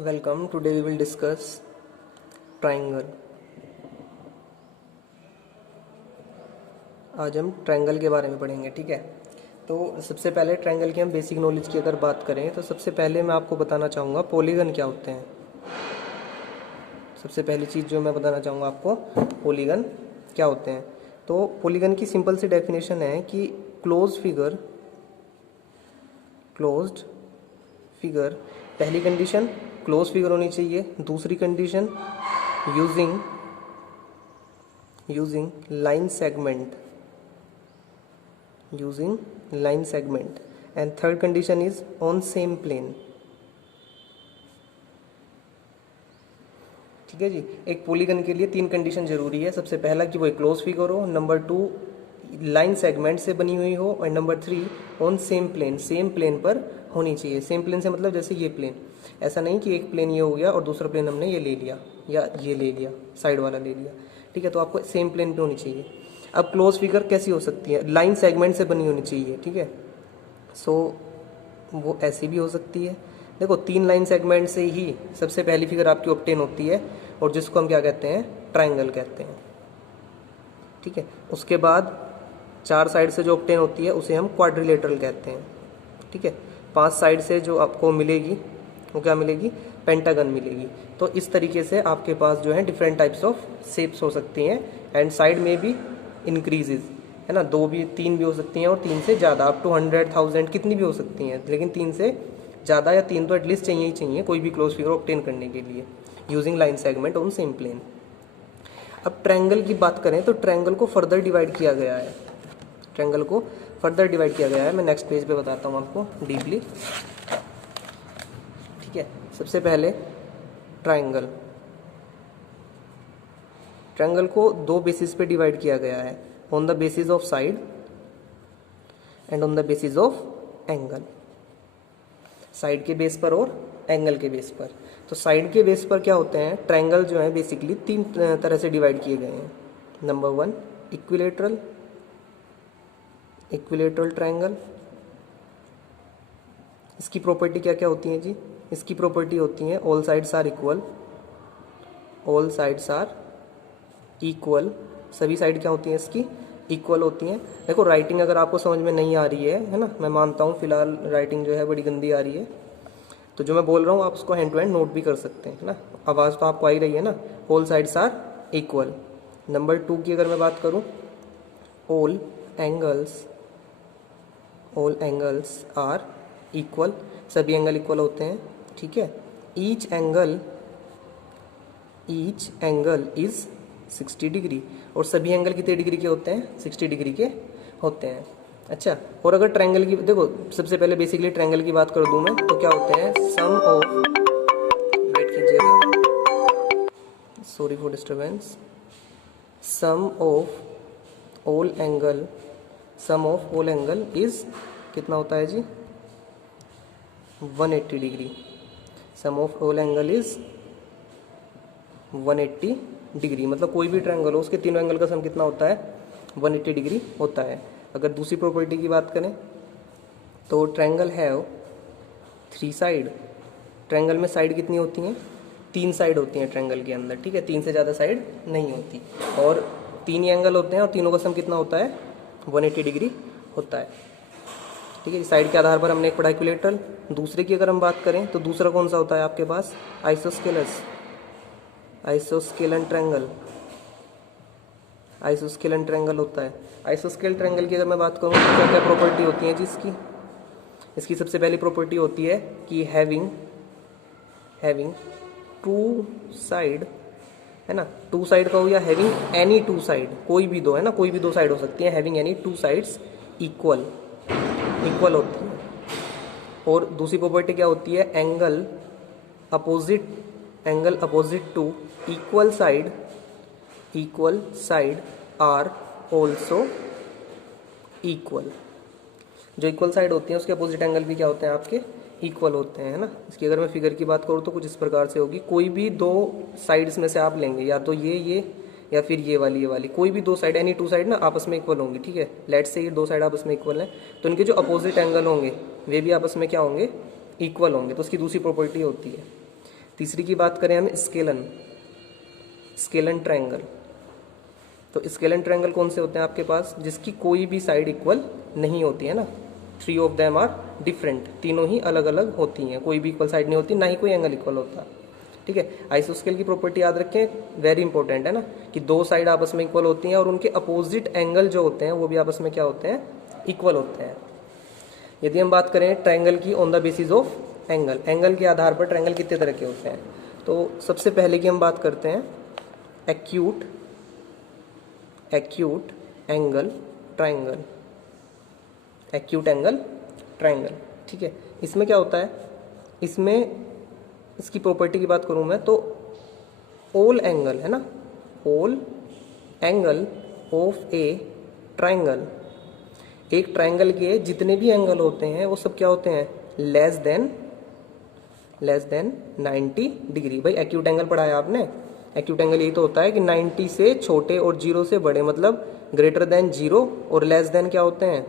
Welcome. Today we will discuss triangle. आज हम triangle के बारे में पढ़ेंगे, ठीक है। तो सबसे पहले ट्रायंगल की हम बेसिक नॉलेज की अगर बात करें तो सबसे पहले मैं आपको बताना चाहूँगा पॉलीगन क्या होते हैं। सबसे पहली चीज़ जो मैं बताना चाहूँगा आपको, पॉलीगन क्या होते हैं। तो पॉलीगन की सिंपल सी डेफिनेशन है कि क्लोज्ड फिगर, पहली कंडीशन क्लोज फिगर होनी चाहिए, दूसरी condition using line segment and third condition is on same plane. ठीक है जी। एक पॉलीगन के लिए तीन कंडीशन जरूरी है। सबसे पहला कि वो एक क्लोज फिगर हो, नंबर 2 लाइन सेगमेंट से बनी हुई हो, और नंबर 3 ऑन सेम प्लेन पर होनी चाहिए। सेम प्लेन से मतलब जैसे ये प्लेन, ऐसा नहीं कि एक प्लेन ये हो गया और दूसरा प्लेन हमने ये ले लिया या ये ले लिया, साइड वाला ले लिया, ठीक है। तो आपको सेम प्लेन पे होनी चाहिए। अब क्लोज फिगर कैसी हो सकती है? लाइन सेगमेंट से बनी होनी चाहिए, ठीक है। सो वो ऐसी भी हो सकती है। देखो, 3 लाइन सेगमेंट से ही सबसे पहली फिगर आपकी ऑब्टेन होती है, और जिसको हम क्या कहते हैं? ट्रायंगल कहते हैं, ठीक है। उसके बाद 4 साइड से जो ऑब्टेन होती है उसे हम क्वाड्रिलेटरल कहते हैं, ठीक है। 5 साइड से जो आपको मिलेगी वो क्या मिलेगी? पेंटागन मिलेगी। तो इस तरीके से आपके पास जो है डिफरेंट टाइप्स ऑफ शेप्स हो सकती हैं, एंड साइड में भी इंक्रीजेज, है ना। 2 भी 3 भी हो सकती हैं, और 3 से ज़्यादा, अप टू 100,000 कितनी भी हो सकती हैं, लेकिन 3 से ज़्यादा या 3 तो एटलीस्ट चाहिए ही चाहिए कोई भी क्लोज फिगर ऑब्टेन करने के लिए, using line segment on same plane. अब ट्रायंगल की बात करें तो ट्रायंगल को फर्दर डिवाइड किया गया है। मैं नेक्स्ट पेज पे बताता हूँ आपको डीपली, ठीक है। सबसे पहले ट्रायंगल को 2 बेसिस पे डिवाइड किया गया है, on the basis of side and on the basis of angle. Side के बेस पर और एंगल के बेस पर। तो साइड के बेस पर क्या होते हैं? ट्रायंगल जो है बेसिकली 3 तरह से डिवाइड किए गए हैं। Number 1 equilateral triangle. इसकी प्रॉपर्टी क्या क्या होती है जी? इसकी प्रॉपर्टी होती है ऑल साइड्स आर इक्वल। सभी साइड क्या होती हैं इसकी? इक्वल होती हैं। देखो, राइटिंग अगर आपको समझ में नहीं आ रही है ना, मैं मानता हूँ फिलहाल राइटिंग जो है बड़ी गंदी आ रही है, तो जो मैं बोल रहा हूँ आप उसको हैंड टू हैंड नोट भी कर सकते हैं ना। आवाज़ तो आपको आ ही रही है ना। All sides are equal. Number 2 की अगर मैं बात करूँ, ऑल एंगल्स आर इक्वल। सभी एंगल इक्वल होते हैं, ठीक है। ईच एंगल इज 60 डिग्री, और सभी एंगल कितने डिग्री के होते हैं? 60 डिग्री के होते हैं। अच्छा, और अगर ट्रायंगल की देखो, सबसे पहले बेसिकली ट्रायंगल की बात कर दूं मैं, तो क्या होते हैं? सम ऑफ, वेट कीजिएगा, sorry for disturbance. Sum of all angle is कितना होता है जी? 180 degree. Sum of all angle is 180 degree. मतलब कोई भी ट्रायंगल हो, उसके तीनों एंगल का सम कितना होता है? 180 डिग्री होता है। अगर दूसरी प्रॉपर्टी की बात करें तो ट्रायंगल हैव 3 साइड। ट्रायंगल में साइड कितनी होती हैं? 3 साइड होती हैं ट्रायंगल के अंदर, ठीक है। 3 से ज़्यादा साइड नहीं होती, और 3 ही एंगल होते हैं, और तीनों का सम कितना होता है? 180 डिग्री होता है, ठीक है। साइड के आधार पर हमने एक पढ़ा इक्विलेटरल। दूसरे की अगर हम बात करें तो दूसरा कौन सा होता है आपके पास? आइसोस्केलन ट्रायंगल होता है। आइसोस्केल ट्रायंगल की अगर मैं बात करूँ तो क्या क्या प्रॉपर्टी होती है जी इसकी सबसे पहली प्रॉपर्टी होती है कि हैविंग 2 साइड, है ना। 2 साइड का हो, या हैविंग एनी 2 साइड, कोई भी 2, है ना, कोई भी 2 साइड हो सकती है। हैविंग एनी 2 साइड्स इक्वल होती है। और दूसरी प्रॉपर्टी क्या होती है? Angle opposite to equal side are also equal. जो इक्वल साइड होती है उसके अपोजिट एंगल भी क्या होते हैं? आपके इक्वल होते हैं, है ना। इसकी अगर मैं फिगर की बात करूँ तो कुछ इस प्रकार से होगी। कोई भी 2 साइड्स में से आप लेंगे, या तो ये या फिर ये वाली, कोई भी 2 साइड, एनी 2 साइड ना आपस में इक्वल होंगी, ठीक है। लेट्स से ये 2 साइड आपस में इक्वल हैं, तो इनके जो अपोजिट एंगल होंगे वे भी आपस में क्या होंगे? इक्वल होंगे। तो उसकी दूसरी प्रॉपर्टी होती है। तीसरी की बात करें हम स्केलन, स्केलन ट्रायंगल। तो स्केलन ट्रायंगल कौन से होते हैं आपके पास, जिसकी कोई भी साइड इक्वल नहीं होती है ना, 3 ऑफ देम आर डिफरेंट, तीनों ही अलग अलग होती हैं, कोई भी इक्वल साइड नहीं होती, ना ही कोई एंगल इक्वल होता। ठीक है, आइसोस्केल की प्रॉपर्टी याद रखें, वेरी इंपॉर्टेंट है ना, कि दो साइड आपस में इक्वल होती हैं और उनके अपोजिट एंगल जो होते हैं वो भी आपस में क्या होते हैं, इक्वल होते हैं। यदि हम बात करें ट्रायंगल की on the basis of angle, angle के आधार पर ट्रायंगल कितने तरह के होते हैं, तो सबसे पहले की हम बात करते हैं acute angle triangle, acute angle triangle. ठीक है, इसमें क्या होता है, इसमें इसकी प्रॉपर्टी की बात करूं मैं तो ऑल एंगल है ना, all angle of A triangle, एक ट्रायंगल के जितने भी एंगल होते हैं वो सब क्या होते हैं, लेस देन 90 डिग्री। भाई एक्यूट एंगल पढ़ा है आपने, एक्यूट एंगल यही तो होता है कि 90 से छोटे और 0 से बड़े, मतलब ग्रेटर देन 0 और लेस देन क्या होते हैं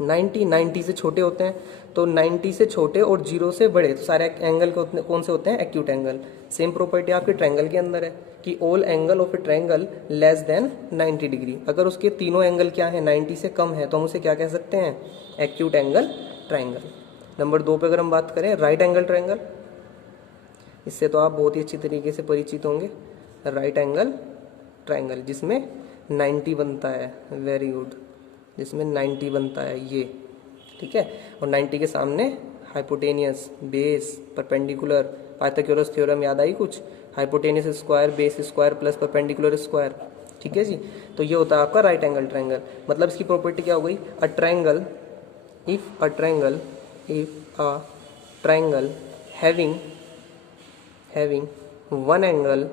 90 से छोटे होते हैं, तो 90 से छोटे और 0 से बड़े, तो सारे एंगल कौन से होते हैं, एक्यूट एंगल। सेम प्रॉपर्टी आपके ट्रायंगल के अंदर है कि all angle of A triangle less than 90 degree, अगर उसके तीनों एंगल क्या है 90 से कम है तो हम उसे क्या कह सकते हैं, एक्यूट एंगल ट्रायंगल। नंबर 2 पे अगर हम बात करें राइट एंगल ट्रायंगल, इससे तो आप बहुत ही अच्छी तरीके से परिचित होंगे, राइट एंगल ट्रायंगल जिसमें 90 बनता है, वेरी गुड, जिसमें 90 बनता है ये। ठीक है, और 90 के सामने hypotenuse, base, perpendicular, Pythagoras theorem याद आई कुछ, hypotenuse square, base square plus perpendicular square. ठीक है जी, तो ये होता है आपका राइट एंगल ट्रायंगल। मतलब इसकी प्रॉपर्टी क्या हो गई, a triangle if a triangle having one angle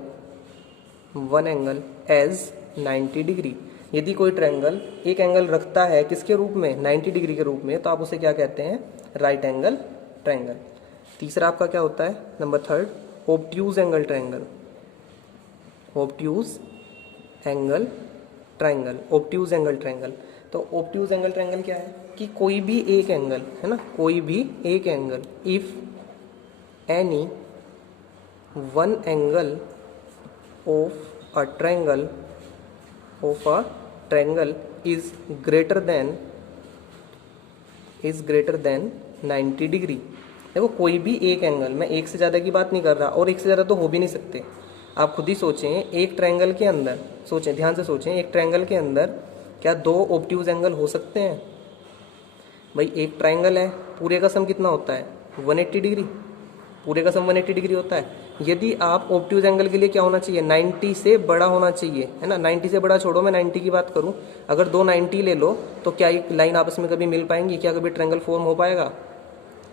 as 90 degree, यदि कोई ट्रायंगल एक एंगल रखता है किसके रूप में, 90 डिग्री के रूप में, तो आप उसे क्या कहते हैं, राइट एंगल ट्रायंगल। तीसरा आपका क्या होता है, number 3 obtuse angle triangle, obtuse angle triangle. तो ऑब्ट्यूज एंगल ट्रायंगल क्या है कि कोई भी एक एंगल है ना, कोई भी एक angle, if any one angle of a triangle is greater than 90 degree. देखो कोई भी एक एंगल, मैं एक से ज़्यादा की बात नहीं कर रहा, और एक से ज़्यादा तो हो भी नहीं सकते, आप खुद ही सोचें, एक ट्रायंगल के अंदर सोचें, ध्यान से सोचें, एक ट्रायंगल के अंदर क्या 2 ऑब्ट्यूज एंगल हो सकते हैं। भाई एक ट्रायंगल है, पूरे का सम कितना होता है 180 डिग्री, पूरे का सम 180 डिग्री होता है। यदि आप ऑब्ट्यूज एंगल के लिए क्या होना चाहिए, 90 से बड़ा होना चाहिए, है ना, 90 से बड़ा छोड़ो, मैं 90 की बात करूं, अगर 2 90 ले लो तो क्या एक लाइन आपस में कभी मिल पाएंगी, क्या कभी ट्रायंगल फॉर्म हो पाएगा,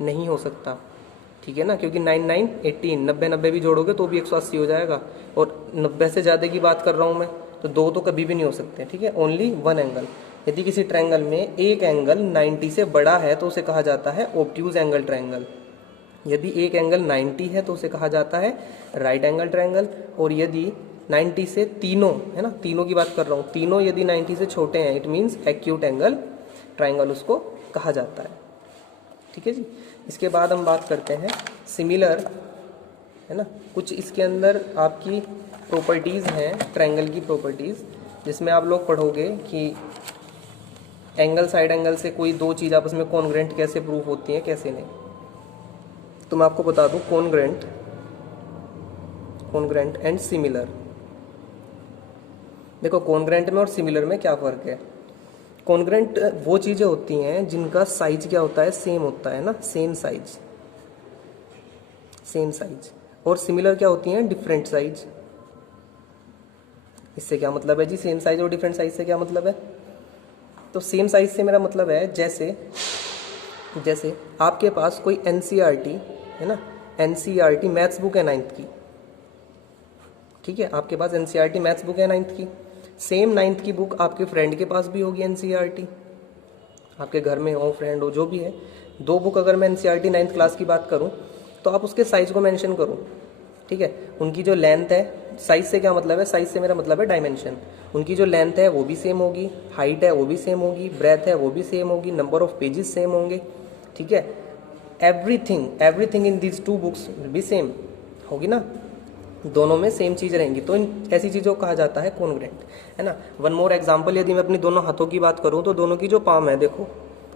नहीं हो सकता। ठीक है ना, क्योंकि 9 9 18, 90 भी जोड़ोगे तो भी 180 हो जाएगा, और 90 से ज़्यादा की बात कर रहा हूँ मैं, तो 2 तो कभी भी नहीं हो सकते। ठीक है, ओनली वन एंगल। यदि किसी ट्रायंगल में एक एंगल 90 से बड़ा है तो उसे कहा जाता है ऑब्ट्यूज एंगल ट्रायंगल। यदि एक एंगल 90 है तो उसे कहा जाता है राइट एंगल ट्रायंगल, और यदि 90 से तीनों, है ना, तीनों की बात कर रहा हूँ, तीनों यदि 90 से छोटे हैं, it means acute angle triangle उसको कहा जाता है। ठीक है जी, इसके बाद हम बात करते हैं सिमिलर, है ना, कुछ इसके अंदर आपकी प्रॉपर्टीज़ हैं ट्रायंगल की प्रॉपर्टीज़, जिसमें आप लोग पढ़ोगे कि एंगल साइड एंगल से कोई दो चीज़ आपस में कॉन्ग्रेंट कैसे प्रूफ होती हैं, कैसे नहीं। तो मैं आपको बता दूं, कॉन्ग्रेंट एंड सिमिलर। देखो कॉन्ग्रेंट में और सिमिलर में क्या फ़र्क है। कॉन्ग्रेंट वो चीज़ें होती हैं जिनका साइज क्या होता है, सेम होता है ना, सेम साइज, और सिमिलर क्या होती हैं, डिफरेंट साइज। इससे क्या मतलब है जी, सेम साइज और डिफरेंट साइज से क्या मतलब है, तो सेम साइज से मेरा मतलब है जैसे आपके पास कोई एनसीईआरटी है ना, एनसीईआरटी मैथ्स बुक है 9th की, ठीक है, आपके पास एनसीईआरटी मैथ्स बुक है 9th की, सेम 9th की बुक आपके फ्रेंड के पास भी होगी एनसीईआरटी, आपके घर में हो, फ्रेंड हो, जो भी है, 2 बुक अगर मैं एनसीईआरटी 9th क्लास की बात करूं तो आप उसके साइज को मेंशन करो। ठीक है, उनकी जो लेंथ है, साइज से क्या मतलब है, साइज से मेरा मतलब है डायमेंशन, उनकी जो लेंथ है वो भी सेम होगी, हाइट है वो भी सेम होगी, ब्रेथ है वो भी सेम होगी, नंबर ऑफ पेजेस सेम होंगे। ठीक है, everything in these 2 books will be same, होगी ना, दोनों में सेम चीज़ रहेंगी, तो इन ऐसी चीज़ों को कहा जाता है कॉन्ग्रुएंट, है ना। वन मोर एग्जांपल, यदि मैं अपनी दोनों हाथों की बात करूँ तो दोनों की जो पाम है, देखो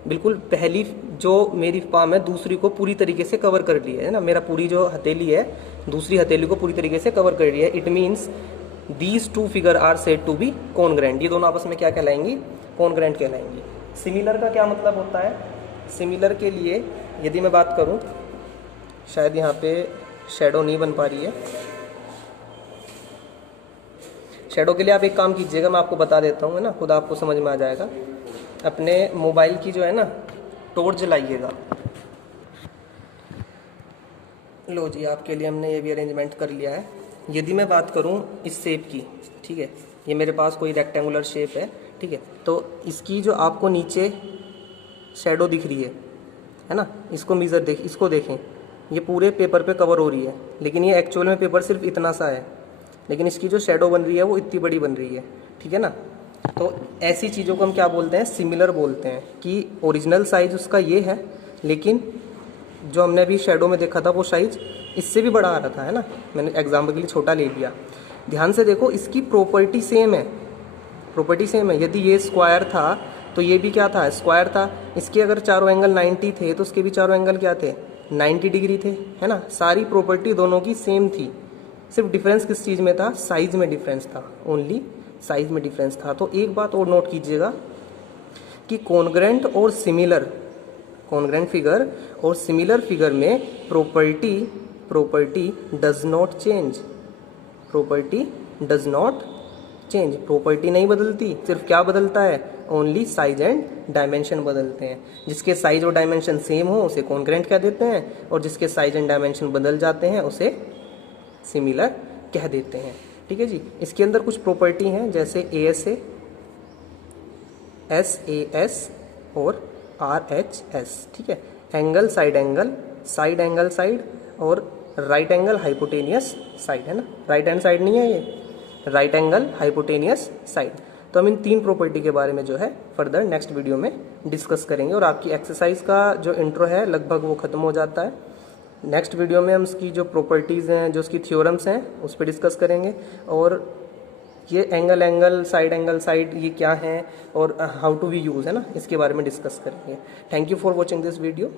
बिल्कुल पहली जो मेरी पाम है दूसरी को पूरी तरीके से कवर कर ली है ना, मेरा पूरी जो हथेली है दूसरी हथेली को पूरी तरीके से कवर कर रही है। It means these two figure are said to be congruent, ये दोनों आपस में क्या कहलाएंगी, कॉन्ग्रुएंट कहलाएंगी। सिमिलर का क्या मतलब होता है, सिमिलर के लिए यदि मैं बात करूं, शायद यहाँ पे शेडो नहीं बन पा रही है, शेडो के लिए आप एक काम कीजिएगा, मैं आपको बता देता हूँ, है ना, खुद आपको समझ में आ जाएगा। अपने मोबाइल की जो है ना टॉर्च जलाइएगा। लो जी, आपके लिए हमने ये भी अरेंजमेंट कर लिया है। यदि मैं बात करूँ इस शेप की, ठीक है, ये मेरे पास कोई रेक्टेंगुलर शेप है, ठीक है, तो इसकी जो आपको नीचे शेडो दिख रही है ना, इसको इसको देखें, ये पूरे पेपर पे कवर हो रही है, लेकिन ये एक्चुअल में पेपर सिर्फ इतना सा है, लेकिन इसकी जो शेडो बन रही है वो इतनी बड़ी बन रही है, ठीक है ना। तो ऐसी चीज़ों को हम क्या बोलते हैं, सिमिलर बोलते हैं, कि ओरिजिनल साइज उसका ये है, लेकिन जो हमने अभी शेडो में देखा था वो साइज इससे भी बड़ा आ रहा था, है ना, मैंने एग्जाम्पल के लिए छोटा ले लिया। ध्यान से देखो, इसकी प्रॉपर्टी सेम है, प्रॉपर्टी सेम है। यदि ये स्क्वायर था तो ये भी क्या था, स्क्वायर था। इसके अगर चारों एंगल 90 थे तो उसके भी चारों एंगल क्या थे, 90 डिग्री थे, है ना। सारी प्रॉपर्टी दोनों की सेम थी, सिर्फ डिफरेंस किस चीज़ में था, साइज में डिफरेंस था, ओनली साइज में डिफरेंस था। तो एक बात और नोट कीजिएगा कि कॉन्ग्रुएंट और सिमिलर, कॉन्ग्रुएंट फिगर और सिमिलर फिगर में property does not change, property does not change, property नहीं बदलती, सिर्फ क्या बदलता है, ओनली साइज एंड डायमेंशन बदलते हैं। जिसके साइज और डायमेंशन सेम हो उसे कॉन्ग्रुएंट कह देते हैं, और जिसके साइज एंड डायमेंशन बदल जाते हैं उसे सिमिलर कह देते हैं, ठीक है जी। इसके अंदर कुछ प्रॉपर्टी हैं, जैसे ASA, SAS और RHS, ठीक है। Angle, side angle, side angle side, और राइट एंगल हाइपोटेनियस साइड, है ना, राइट हैंड साइड नहीं है ये, राइट एंगल हाइपोटेनियस साइड। तो हम इन 3 प्रॉपर्टी के बारे में जो है फर्दर नेक्स्ट वीडियो में डिस्कस करेंगे, और आपकी एक्सरसाइज का जो इंट्रो है लगभग वो खत्म हो जाता है। नेक्स्ट वीडियो में हम इसकी जो प्रॉपर्टीज़ हैं, जो इसकी थ्योरम्स हैं, उस पर डिस्कस करेंगे, और ये एंगल साइड ये क्या है और हाउ टू वी यूज़, है ना, इसके बारे में डिस्कस करेंगे। Thank you for watching this video.